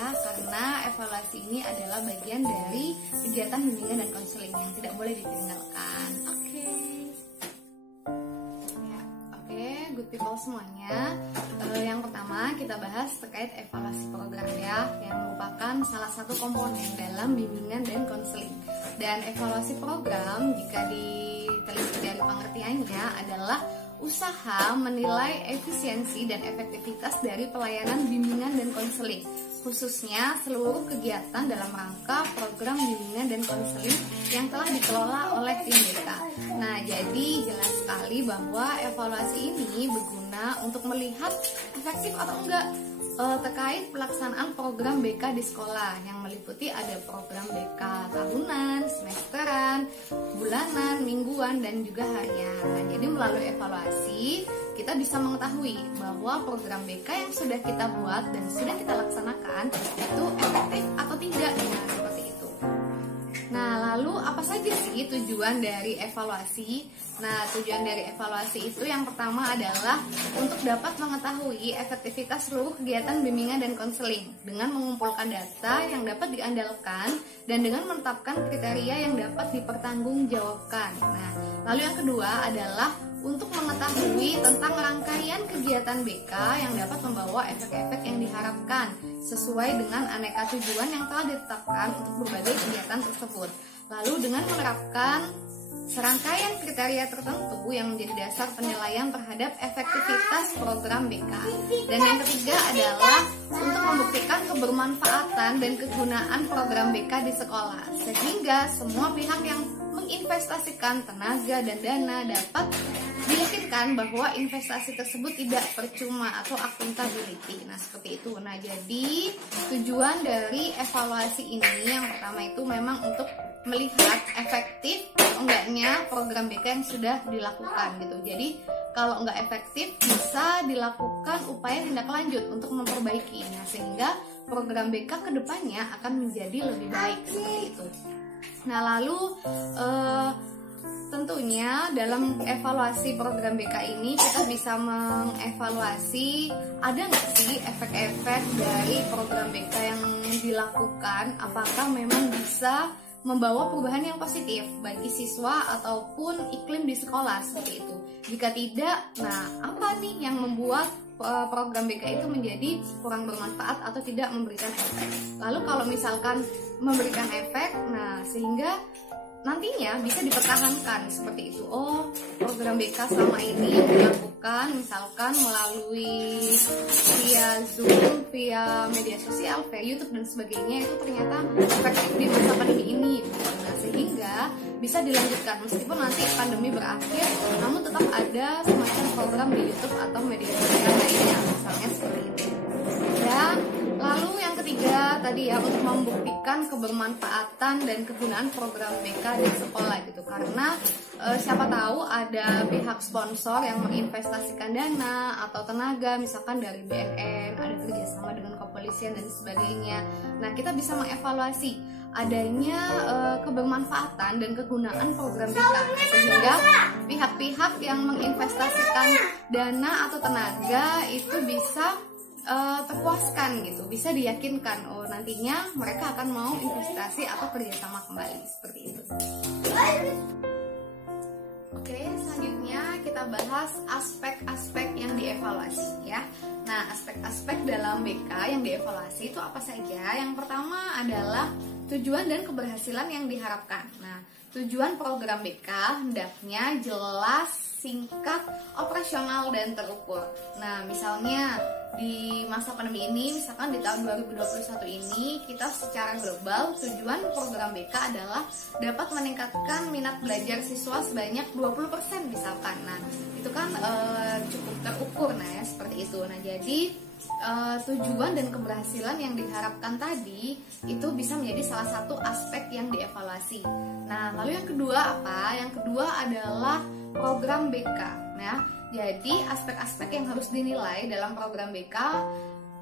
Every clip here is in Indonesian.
ya, karena evaluasi ini adalah bagian dari kegiatan bimbingan dan konseling yang tidak boleh ditinggalkan. Oke, good people semuanya. Yang pertama kita bahas terkait evaluasi program ya, yang merupakan salah satu komponen dalam bimbingan dan konseling. Dan evaluasi program jika diteliti dari pengertiannya adalah usaha menilai efisiensi dan efektivitas dari pelayanan bimbingan dan konseling, khususnya seluruh kegiatan dalam rangka program bimbingan dan konseling yang telah dikelola oleh tim BK. Nah, jadi jelas sekali bahwa evaluasi ini berguna untuk melihat efektif atau enggak terkait pelaksanaan program BK di sekolah, yang meliputi ada program BK tahunan, semesteran, bulanan, mingguan, dan juga harian. Nah, jadi melalui evaluasi kita bisa mengetahui bahwa program BK yang sudah kita buat dan sudah kita laksanakan itu efektif atau tidak. Nah, seperti itu. Nah, lalu apa saja sih tujuan dari evaluasi? Nah, tujuan dari evaluasi itu yang pertama adalah untuk dapat mengetahui efektivitas seluruh kegiatan bimbingan dan konseling dengan mengumpulkan data yang dapat diandalkan dan dengan menetapkan kriteria yang dapat dipertanggungjawabkan. Nah, lalu yang kedua adalah untuk mengetahui tentang rangkaian kegiatan BK yang dapat membawa efek-efek yang diharapkan sesuai dengan aneka tujuan yang telah ditetapkan untuk berbagai kegiatan tersebut. Lalu dengan menerapkan serangkaian kriteria tertentu yang menjadi dasar penilaian terhadap efektivitas program BK. Dan yang ketiga adalah untuk membuktikan kebermanfaatan dan kegunaan program BK di sekolah, sehingga semua pihak yang menginvestasikan tenaga dan dana dapat diyakinkan bahwa investasi tersebut tidak percuma atau accountability. Nah, seperti itu. Nah, jadi tujuan dari evaluasi ini yang pertama itu memang untuk melihat efektif atau enggaknya program BK yang sudah dilakukan gitu. Jadi kalau enggak efektif bisa dilakukan upaya tindak lanjut untuk memperbaiki. Nah, sehingga program BK kedepannya akan menjadi lebih baik seperti itu. Nah, lalu tentunya dalam evaluasi program BK ini kita bisa mengevaluasi ada nggak sih efek-efek dari program BK yang dilakukan, apakah memang bisa membawa perubahan yang positif bagi siswa ataupun iklim di sekolah seperti itu. Jika tidak, nah apa nih yang membuat program BK itu menjadi kurang bermanfaat atau tidak memberikan efek? Lalu kalau misalkan memberikan efek, nah sehingga nantinya bisa dipertahankan seperti itu. Oh, program BK selama ini yang dilakukan misalkan melalui via Zoom, via media sosial, via YouTube dan sebagainya itu ternyata efektif di masa pandemi ini. Nah, sehingga bisa dilanjutkan meskipun nanti pandemi berakhir, namun tetap ada semacam program di YouTube atau media sosial lainnya, misalnya seperti itu. Dan lalu yang ketiga tadi ya, untuk membuktikan kebermanfaatan dan kegunaan program BK di sekolah gitu, karena siapa tahu ada pihak sponsor yang menginvestasikan dana atau tenaga misalkan dari BNN, ada kerjasama dengan kepolisian dan sebagainya. Nah, kita bisa mengevaluasi adanya kebermanfaatan dan kegunaan program BK, sehingga pihak-pihak yang menginvestasikan dana atau tenaga itu bisa terpuaskan gitu, bisa diyakinkan oh nantinya mereka akan mau investasi atau kerjasama kembali seperti itu. Oke, selanjutnya kita bahas aspek-aspek yang dievaluasi ya. Nah, aspek-aspek dalam BK yang dievaluasi itu apa saja? Yang pertama adalah tujuan dan keberhasilan yang diharapkan. Nah, tujuan program BK hendaknya jelas, singkat, operasional, dan terukur. Nah, misalnya di masa pandemi ini, misalkan di tahun 2021 ini, kita secara global tujuan program BK adalah dapat meningkatkan minat belajar siswa sebanyak 20% misalkan. Nah, itu kan cukup terukur, nah ya seperti itu. Nah, jadi tujuan dan keberhasilan yang diharapkan tadi itu bisa menjadi salah satu aspek yang dievaluasi. Nah, lalu yang kedua apa? Yang kedua adalah program BK. Nah, jadi aspek-aspek yang harus dinilai dalam program BK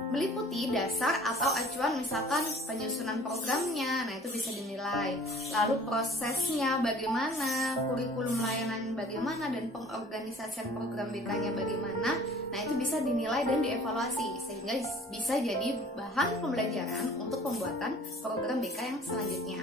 meliputi dasar atau acuan misalkan penyusunan programnya, nah itu bisa dinilai. Lalu prosesnya bagaimana, kurikulum layanan bagaimana, dan pengorganisasian program BK-nya bagaimana, nah itu bisa dinilai dan dievaluasi sehingga bisa jadi bahan pembelajaran untuk pembuatan program BK yang selanjutnya.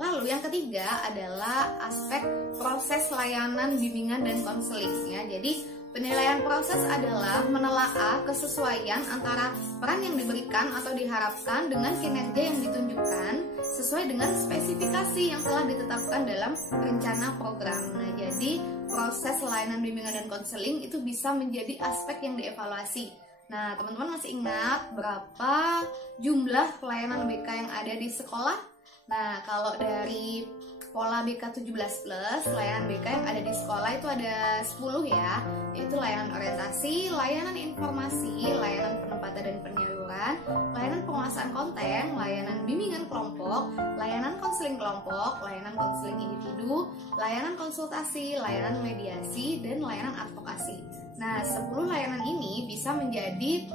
Lalu yang ketiga adalah aspek proses layanan bimbingan dan konseling ya. Jadi penilaian proses adalah menelaah kesesuaian antara peran yang diberikan atau diharapkan dengan kinerja yang ditunjukkan sesuai dengan spesifikasi yang telah ditetapkan dalam rencana program. Nah, jadi proses layanan bimbingan dan konseling itu bisa menjadi aspek yang dievaluasi. Nah, teman-teman masih ingat berapa jumlah layanan BK yang ada di sekolah? Nah, kalau dari pola BK 17+, layanan BK yang ada di sekolah itu ada 10 ya, yaitu layanan orientasi, layanan informasi, layanan penempatan dan penyaluran, layanan penguasaan konten, layanan bimbingan kelompok, layanan konseling kelompok, layanan konseling individu, layanan konsultasi, layanan mediasi, dan layanan advokasi. Nah, 10 layanan ini bisa menjadi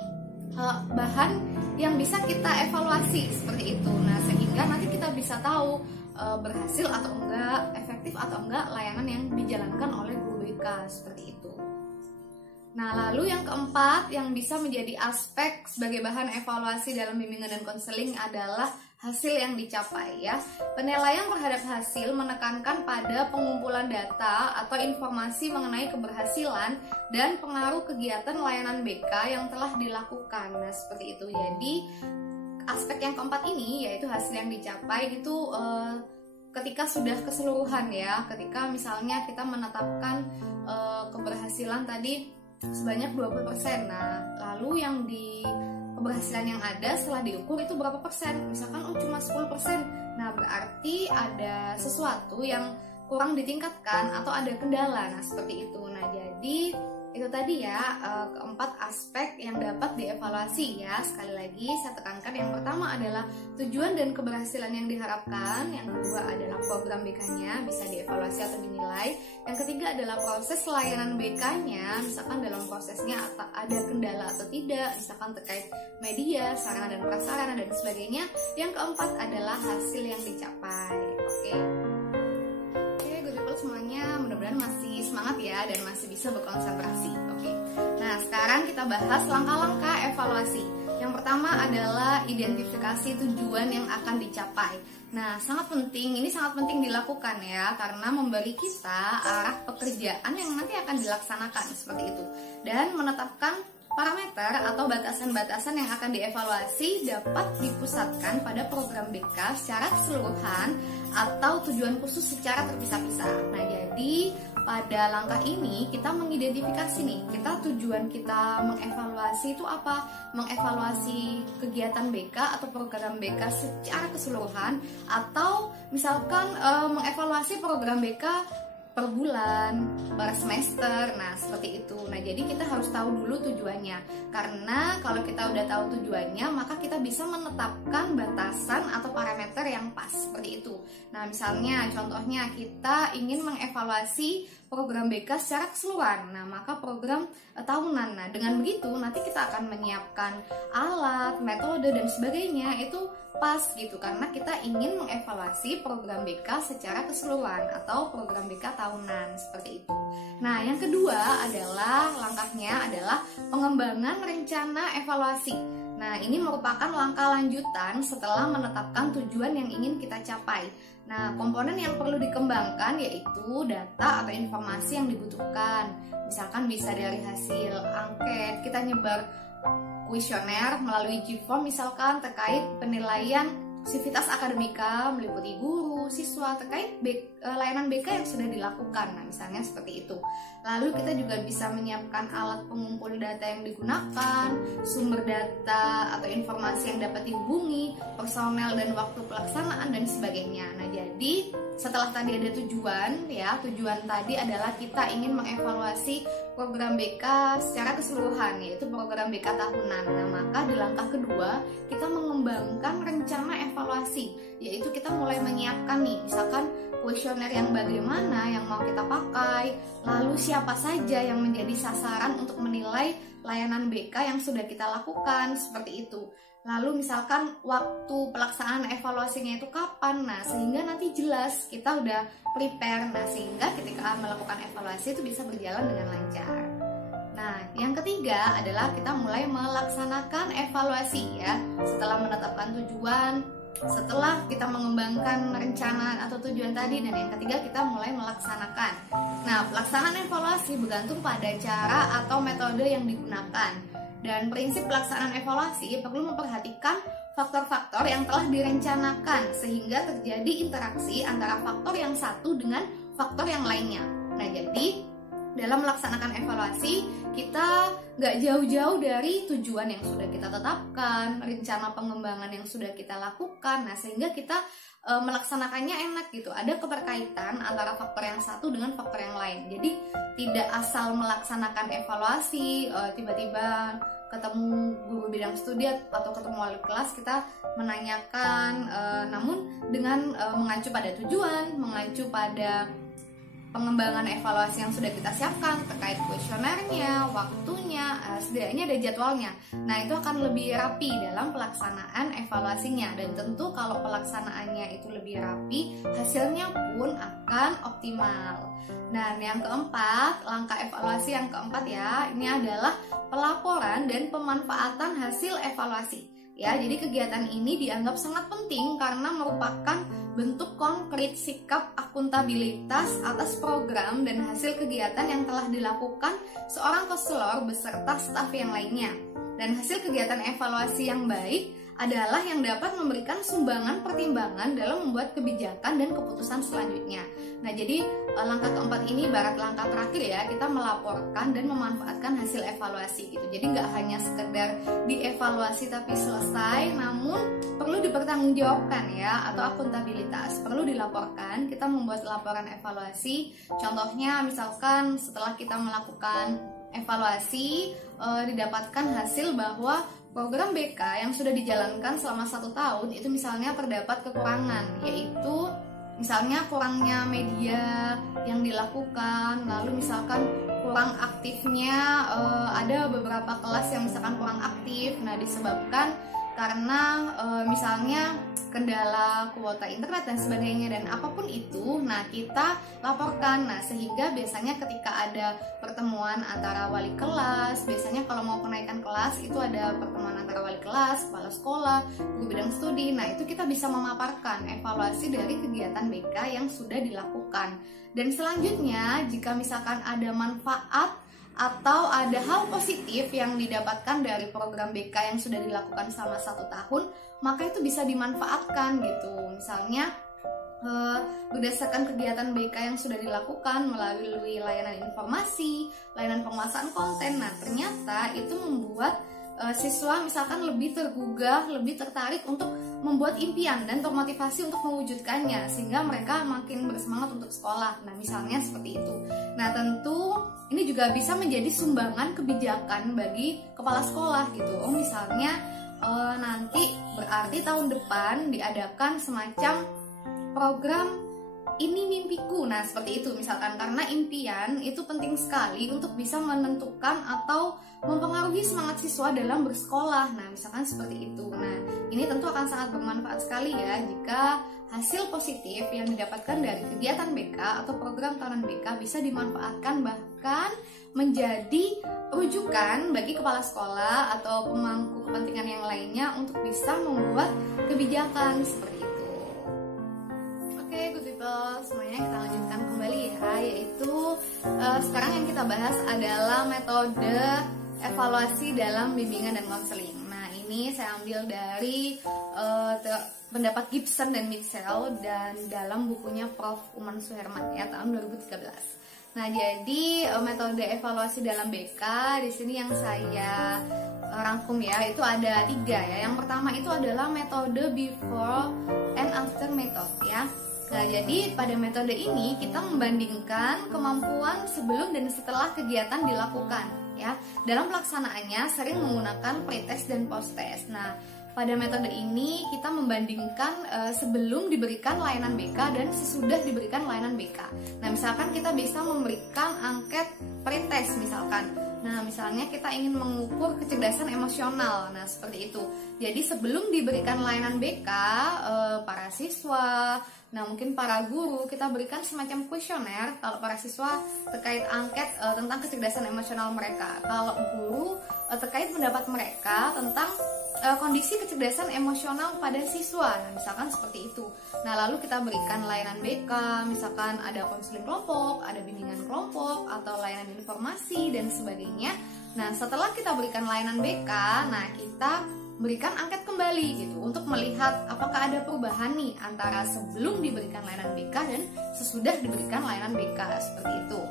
bahan yang bisa kita evaluasi seperti itu. Nah, sehingga nanti kita bisa tahu berhasil atau enggak, efektif atau enggak layanan yang dijalankan oleh guru BK seperti itu. Nah, lalu yang keempat yang bisa menjadi aspek sebagai bahan evaluasi dalam bimbingan dan konseling adalah hasil yang dicapai ya. Penilaian terhadap hasil menekankan pada pengumpulan data atau informasi mengenai keberhasilan dan pengaruh kegiatan layanan BK yang telah dilakukan. Nah, seperti itu. Jadi aspek yang keempat ini yaitu hasil yang dicapai itu ketika sudah keseluruhan ya, ketika misalnya kita menetapkan keberhasilan tadi sebanyak 20%. Nah, lalu yang di keberhasilan yang ada setelah diukur itu berapa persen? Misalkan cuma 10%. Nah, berarti ada sesuatu yang kurang ditingkatkan atau ada kendala. Nah, seperti itu. Nah, jadi itu tadi ya keempat aspek yang dapat dievaluasi ya. Sekali lagi saya tekankan, yang pertama adalah tujuan dan keberhasilan yang diharapkan, yang kedua adalah program BK-nya bisa dievaluasi atau dinilai, yang ketiga adalah proses layanan BK-nya, misalkan dalam prosesnya ada kendala atau tidak, misalkan terkait media, sarana dan prasarana dan sebagainya, yang keempat adalah hasil yang dicapai. Oke, good people semuanya, mudah-mudahan masih semangat ya dan masih bisa berkonsentrasi. Oke. Nah, sekarang kita bahas langkah-langkah evaluasi. Yang pertama adalah identifikasi tujuan yang akan dicapai. Nah, ini sangat penting dilakukan ya, karena memberi kita arah pekerjaan yang nanti akan dilaksanakan seperti itu. Dan menetapkan parameter atau batasan-batasan yang akan dievaluasi dapat dipusatkan pada program BK secara keseluruhan atau tujuan khusus secara terpisah-pisah. Nah, jadi pada langkah ini kita mengidentifikasi nih, tujuan kita mengevaluasi itu apa? Mengevaluasi kegiatan BK atau program BK secara keseluruhan, atau misalkan mengevaluasi program BK per bulan, per semester, nah seperti itu. Nah, jadi kita harus tahu dulu tujuannya, karena kalau kita udah tahu tujuannya, maka kita bisa menetapkan batasan atau parameter yang pas seperti itu. Nah, misalnya contohnya kita ingin mengevaluasi program BK secara keseluruhan, nah maka program tahunan. Nah, dengan begitu nanti kita akan menyiapkan alat, metode dan sebagainya itu pas gitu, karena kita ingin mengevaluasi program BK secara keseluruhan atau program BK tahunan seperti itu. Nah, yang kedua adalah langkahnya adalah pengembangan rencana evaluasi. Nah, ini merupakan langkah lanjutan setelah menetapkan tujuan yang ingin kita capai. Nah, komponen yang perlu dikembangkan yaitu data atau informasi yang dibutuhkan. Misalkan bisa dari hasil angket, kita nyebar kuesioner melalui G-form misalkan terkait penilaian sivitas akademika meliputi guru, siswa terkait layanan BK yang sudah dilakukan. Nah, misalnya seperti itu. Lalu kita juga bisa menyiapkan alat pengumpul data yang digunakan, sumber data atau informasi yang dapat dihubungi, personel dan waktu pelaksanaan dan sebagainya. Nah, jadi setelah tadi ada tujuan ya, tujuan tadi adalah kita ingin mengevaluasi program BK secara keseluruhan, yaitu program BK tahunan. Nah, maka di langkah kedua kita mengembangkan rencana evaluasi, yaitu kita mulai menyiapkan nih, misalkan kuesioner yang bagaimana yang mau kita pakai, lalu siapa saja yang menjadi sasaran untuk menilai layanan BK yang sudah kita lakukan, seperti itu. Lalu misalkan waktu pelaksanaan evaluasinya itu kapan, nah sehingga nanti jelas kita udah prepare, nah sehingga ketika melakukan evaluasi itu bisa berjalan dengan lancar. Nah, yang ketiga adalah kita mulai melaksanakan evaluasi ya. Setelah menetapkan tujuan, setelah kita mengembangkan rencana atau tujuan tadi, dan yang ketiga kita mulai melaksanakan. Nah, pelaksanaan evaluasi bergantung pada cara atau metode yang digunakan. Dan prinsip pelaksanaan evaluasi perlu memperhatikan faktor-faktor yang telah direncanakan sehingga terjadi interaksi antara faktor yang satu dengan faktor yang lainnya. Nah, jadi dalam melaksanakan evaluasi kita nggak jauh-jauh dari tujuan yang sudah kita tetapkan, rencana pengembangan yang sudah kita lakukan. Nah, sehingga kita melaksanakannya enak gitu. Ada keterkaitan antara faktor yang satu dengan faktor yang lain. Jadi tidak asal melaksanakan evaluasi tiba-tiba ketemu guru bidang studi atau ketemu wali kelas kita menanyakan, namun dengan mengacu pada tujuan, mengacu pada pengembangan evaluasi yang sudah kita siapkan terkait kuesionernya, waktunya, setidaknya ada jadwalnya. Nah, itu akan lebih rapi dalam pelaksanaan evaluasinya, dan tentu kalau pelaksanaannya itu lebih rapi, hasilnya pun akan optimal. Dan yang keempat, langkah evaluasi yang keempat ya, ini adalah pelaporan dan pemanfaatan hasil evaluasi. Ya, jadi kegiatan ini dianggap sangat penting karena merupakan bentuk konkret sikap akuntabilitas atas program dan hasil kegiatan yang telah dilakukan seorang konselor beserta staf yang lainnya. Dan hasil kegiatan evaluasi yang baik adalah yang dapat memberikan sumbangan pertimbangan dalam membuat kebijakan dan keputusan selanjutnya. Nah, jadi langkah keempat ini ibarat langkah terakhir ya, kita melaporkan dan memanfaatkan hasil evaluasi gitu. Jadi nggak hanya sekedar dievaluasi tapi selesai, namun perlu dipertanggungjawabkan ya, atau akuntabilitas, perlu dilaporkan. Kita membuat laporan evaluasi, contohnya misalkan setelah kita melakukan evaluasi didapatkan hasil bahwa program BK yang sudah dijalankan selama 1 tahun itu misalnya terdapat kekurangan, yaitu misalnya kurangnya media yang dilakukan, lalu misalkan kurang aktifnya, ada beberapa kelas yang misalkan kurang aktif. Nah, disebabkan karena misalnya kendala kuota internet dan sebagainya, dan apapun itu, nah kita laporkan. Nah, sehingga biasanya ketika ada pertemuan antara wali kelas, biasanya kalau mau kenaikan kelas itu ada pertemuan antara wali kelas, kepala sekolah, guru bidang studi. Nah, itu kita bisa memaparkan evaluasi dari kegiatan BK yang sudah dilakukan. Dan selanjutnya, jika misalkan ada manfaat atau ada hal positif yang didapatkan dari program BK yang sudah dilakukan selama 1 tahun, maka itu bisa dimanfaatkan gitu. Misalnya berdasarkan kegiatan BK yang sudah dilakukan melalui layanan informasi, layanan penguasaan konten, nah ternyata itu membuat siswa misalkan lebih tergugah, lebih tertarik untuk membuat impian dan termotivasi untuk mewujudkannya, sehingga mereka makin bersemangat untuk sekolah. Nah, misalnya seperti itu. Nah, tentu ini juga bisa menjadi sumbangan kebijakan bagi kepala sekolah gitu. Oh, misalnya nanti berarti tahun depan diadakan semacam program ini mimpiku. Nah, seperti itu misalkan, karena impian itu penting sekali untuk bisa menentukan atau mempengaruhi semangat siswa dalam bersekolah. Nah, misalkan seperti itu. Nah, ini tentu akan sangat bermanfaat sekali ya jika hasil positif yang didapatkan dari kegiatan BK atau program tahunan BK bisa dimanfaatkan, bahkan menjadi rujukan bagi kepala sekolah atau pemangku kepentingan yang lainnya untuk bisa membuat kebijakan seperti itu. Oke, good people, semuanya kita lanjutkan kembali ya, yaitu sekarang yang kita bahas adalah metode evaluasi dalam bimbingan dan konseling. Nah, ini saya ambil dari pendapat Gibson dan Mitchell dan dalam bukunya Prof. Uman Suherman ya tahun 2013. Nah, jadi metode evaluasi dalam BK di sini yang saya rangkum ya, itu ada 3 ya. Yang pertama itu adalah metode before and after method ya. Nah, jadi pada metode ini kita membandingkan kemampuan sebelum dan setelah kegiatan dilakukan ya. Dalam pelaksanaannya sering menggunakan pretest dan posttest. Nah, pada metode ini kita membandingkan sebelum diberikan layanan BK dan sesudah diberikan layanan BK. Nah, misalkan kita bisa memberikan angket pretest misalkan. Nah, misalnya kita ingin mengukur kecerdasan emosional. Nah, seperti itu. Jadi sebelum diberikan layanan BK, para siswa, nah mungkin para guru, kita berikan semacam kuesioner kalau para siswa terkait angket tentang kecerdasan emosional mereka. Kalau guru terkait pendapat mereka tentang kondisi kecerdasan emosional pada siswa. Nah, misalkan seperti itu. Nah, lalu kita berikan layanan BK, misalkan ada konseling kelompok, ada bimbingan kelompok, atau layanan informasi dan sebagainya. Nah, setelah kita berikan layanan BK, nah kita berikan angket kembali gitu untuk melihat apakah ada perubahan nih antara sebelum diberikan layanan BK dan sesudah diberikan layanan BK, seperti itu.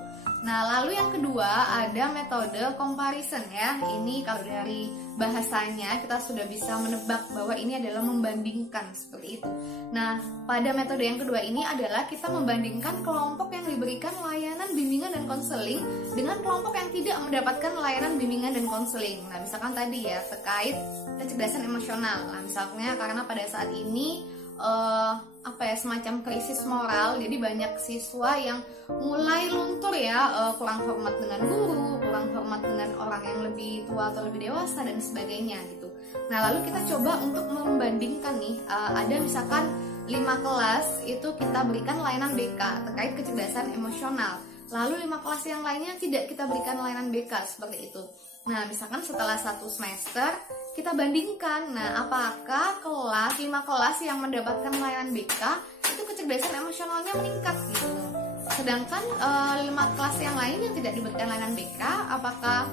Nah, lalu yang kedua ada metode comparison ya. Ini kalau dari bahasanya kita sudah bisa menebak bahwa ini adalah membandingkan, seperti itu. Nah, pada metode yang kedua ini adalah kita membandingkan kelompok yang diberikan layanan bimbingan dan konseling dengan kelompok yang tidak mendapatkan layanan bimbingan dan konseling. Nah, misalkan tadi ya terkait kecerdasan emosional. Nah, misalnya karena pada saat ini semacam krisis moral, jadi banyak siswa yang mulai luntur ya, kurang hormat dengan guru, kurang hormat dengan orang yang lebih tua atau lebih dewasa dan sebagainya gitu. Nah, lalu kita coba untuk membandingkan nih, ada misalkan 5 kelas itu kita berikan layanan BK terkait kecerdasan emosional, lalu 5 kelas yang lainnya tidak kita berikan layanan BK, seperti itu. Nah, misalkan setelah 1 semester kita bandingkan, nah apakah 5 kelas yang mendapatkan layanan BK itu kecerdasan emosionalnya meningkat gitu. Sedangkan 5 kelas yang lain yang tidak diberikan layanan BK, apakah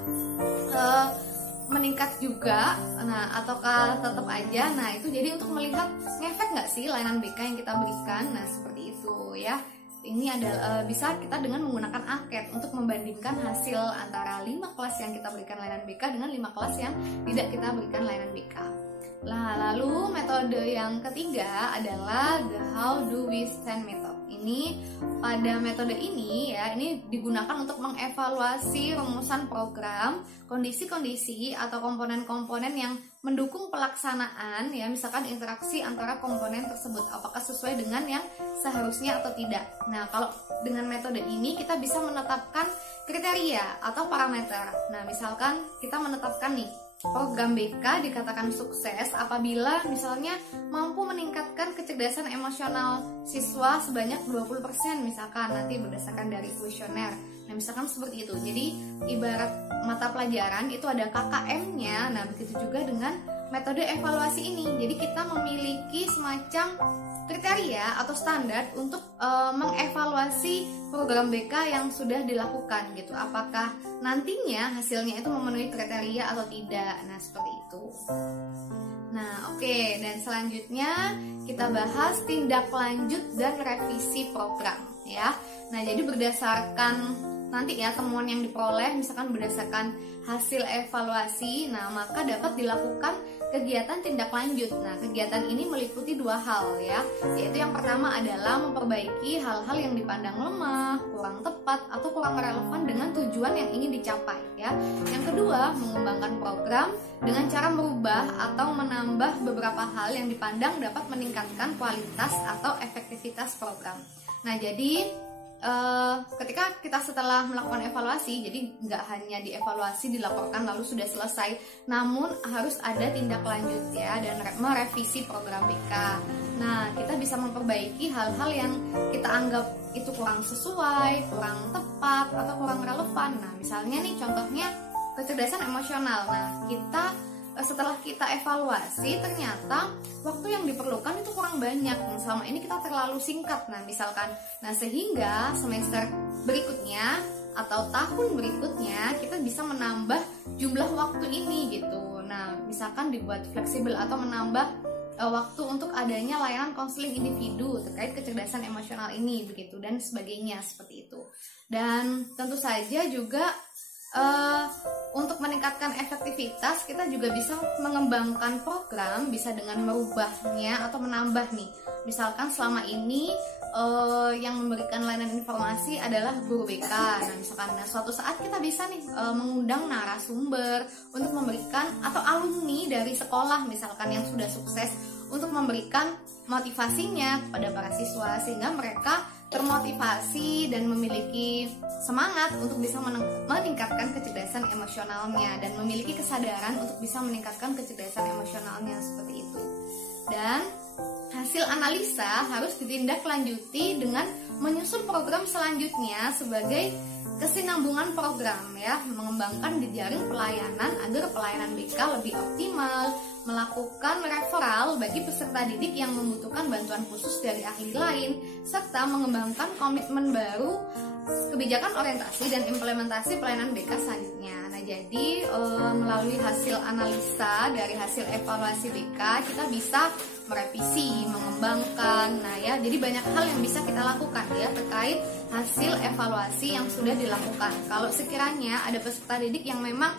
meningkat juga, nah ataukah tetap aja. Nah, itu jadi untuk melihat ngefek nggak sih layanan BK yang kita berikan. Nah, seperti itu ya. Ini adalah bisa kita dengan menggunakan angket untuk membandingkan hasil antara 5 kelas yang kita berikan layanan BK dengan 5 kelas yang tidak kita berikan layanan BK. Nah, lalu metode yang ketiga adalah the how do we stand method. Ini pada metode ini ya, ini digunakan untuk mengevaluasi rumusan program, kondisi-kondisi atau komponen-komponen yang mendukung pelaksanaan ya, misalkan interaksi antara komponen tersebut apakah sesuai dengan yang seharusnya atau tidak. Nah, kalau dengan metode ini kita bisa menetapkan kriteria atau parameter. Nah, misalkan kita menetapkan nih, program BK dikatakan sukses apabila misalnya mampu meningkatkan kecerdasan emosional siswa sebanyak 20% misalkan, nanti berdasarkan dari kuesioner. Nah, misalkan seperti itu. Jadi ibarat mata pelajaran itu ada KKM-nya. Nah, begitu juga dengan metode evaluasi ini. Jadi kita memiliki semacam kriteria atau standar untuk mengevaluasi program BK yang sudah dilakukan gitu. Apakah nantinya hasilnya itu memenuhi kriteria atau tidak. Nah, seperti itu. Nah, oke. Dan selanjutnya kita bahas tindak lanjut dan revisi program ya. Nah, jadi berdasarkan nanti ya temuan yang diperoleh, misalkan berdasarkan hasil evaluasi, nah maka dapat dilakukan kegiatan tindak lanjut. Nah, kegiatan ini meliputi 2 hal ya, yaitu yang pertama adalah memperbaiki hal-hal yang dipandang lemah, kurang tepat, atau kurang relevan dengan tujuan yang ingin dicapai ya. Yang kedua, mengembangkan program dengan cara merubah atau menambah beberapa hal yang dipandang dapat meningkatkan kualitas atau efektivitas program. Nah, jadi ketika kita setelah melakukan evaluasi, jadi nggak hanya dievaluasi, dilaporkan lalu sudah selesai, namun harus ada tindak lanjut ya, dan merevisi program BK. Nah, kita bisa memperbaiki hal-hal yang kita anggap itu kurang sesuai, kurang tepat, atau kurang relevan. Nah, misalnya nih contohnya kecerdasan emosional. Nah, kita setelah kita evaluasi ternyata waktu yang diperlukan itu kurang banyak, selama ini kita terlalu singkat. Nah, misalkan, nah sehingga semester berikutnya atau tahun berikutnya kita bisa menambah jumlah waktu ini gitu. Nah, misalkan dibuat fleksibel atau menambah waktu untuk adanya layanan konseling individu terkait kecerdasan emosional ini begitu, dan sebagainya, seperti itu. Dan tentu saja juga untuk meningkatkan efektivitas kita juga bisa mengembangkan program, bisa dengan merubahnya atau menambah nih. Misalkan selama ini yang memberikan layanan informasi adalah guru BK. Nah, misalkan suatu saat kita bisa nih mengundang narasumber untuk memberikan, atau alumni dari sekolah misalkan yang sudah sukses, untuk memberikan motivasinya kepada para siswa sehingga mereka termotivasi dan memiliki semangat untuk bisa meningkatkan kecerdasan emosionalnya dan memiliki kesadaran untuk bisa meningkatkan kecerdasan emosionalnya, seperti itu. Dan hasil analisa harus ditindaklanjuti dengan menyusun program selanjutnya sebagai kesinambungan program ya, mengembangkan jejaring pelayanan agar pelayanan BK lebih optimal, melakukan referral bagi peserta didik yang membutuhkan bantuan khusus dari ahli lain, serta mengembangkan komitmen baru, kebijakan orientasi dan implementasi pelayanan BK selanjutnya. Nah, jadi melalui hasil analisa dari hasil evaluasi BK kita bisa merevisi, mengembangkan. Nah ya, jadi banyak hal yang bisa kita lakukan ya terkait hasil evaluasi yang sudah dilakukan. Kalau sekiranya ada peserta didik yang memang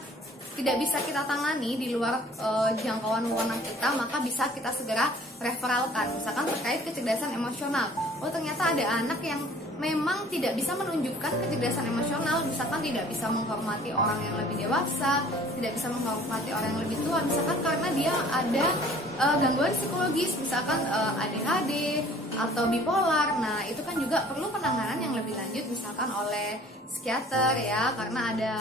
tidak bisa kita tangani di luar jangkauan wewenang kita, maka bisa kita segera referalkan. Misalkan terkait kecerdasan emosional, oh ternyata ada anak yang memang tidak bisa menunjukkan kecerdasan emosional, misalkan tidak bisa menghormati orang yang lebih dewasa, tidak bisa menghormati orang yang lebih tua, misalkan karena dia ada gangguan psikologis, misalkan ADHD atau bipolar. Nah, itu kan juga perlu penanganan yang lebih lanjut, misalkan oleh psikiater ya, karena ada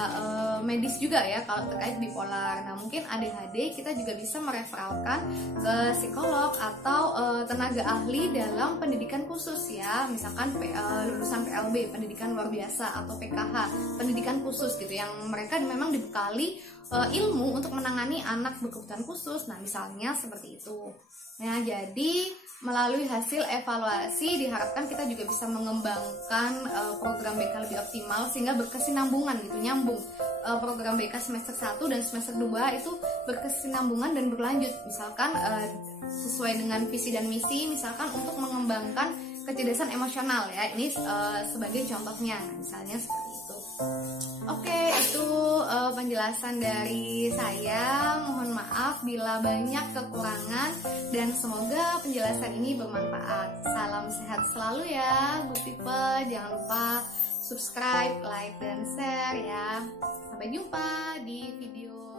medis juga ya kalau terkait bipolar. Nah, mungkin ADHD kita juga bisa mereferalkan ke psikolog atau tenaga ahli dalam pendidikan khusus ya, misalkan lulusan PLB, pendidikan luar biasa, atau PKH, pendidikan khusus gitu, yang mereka memang dibekali ilmu untuk menangani anak berkebutuhan khusus. Nah, misalnya seperti itu. Nah, jadi melalui hasil evaluasi diharapkan kita juga bisa mengembangkan program BK lebih optimal sehingga berkesinambungan gitu, nyambung. Program BK semester 1 dan semester 2 itu berkesinambungan dan berlanjut. Misalkan sesuai dengan visi dan misi, misalkan untuk mengembangkan kecerdasan emosional ya. Ini sebagai contohnya, misalnya seperti itu. Oke, itu penjelasan dari saya. Mohon maaf bila banyak kekurangan dan semoga penjelasan ini bermanfaat. Salam sehat selalu ya, good people. Jangan lupa subscribe, like, dan share ya. Sampai jumpa di video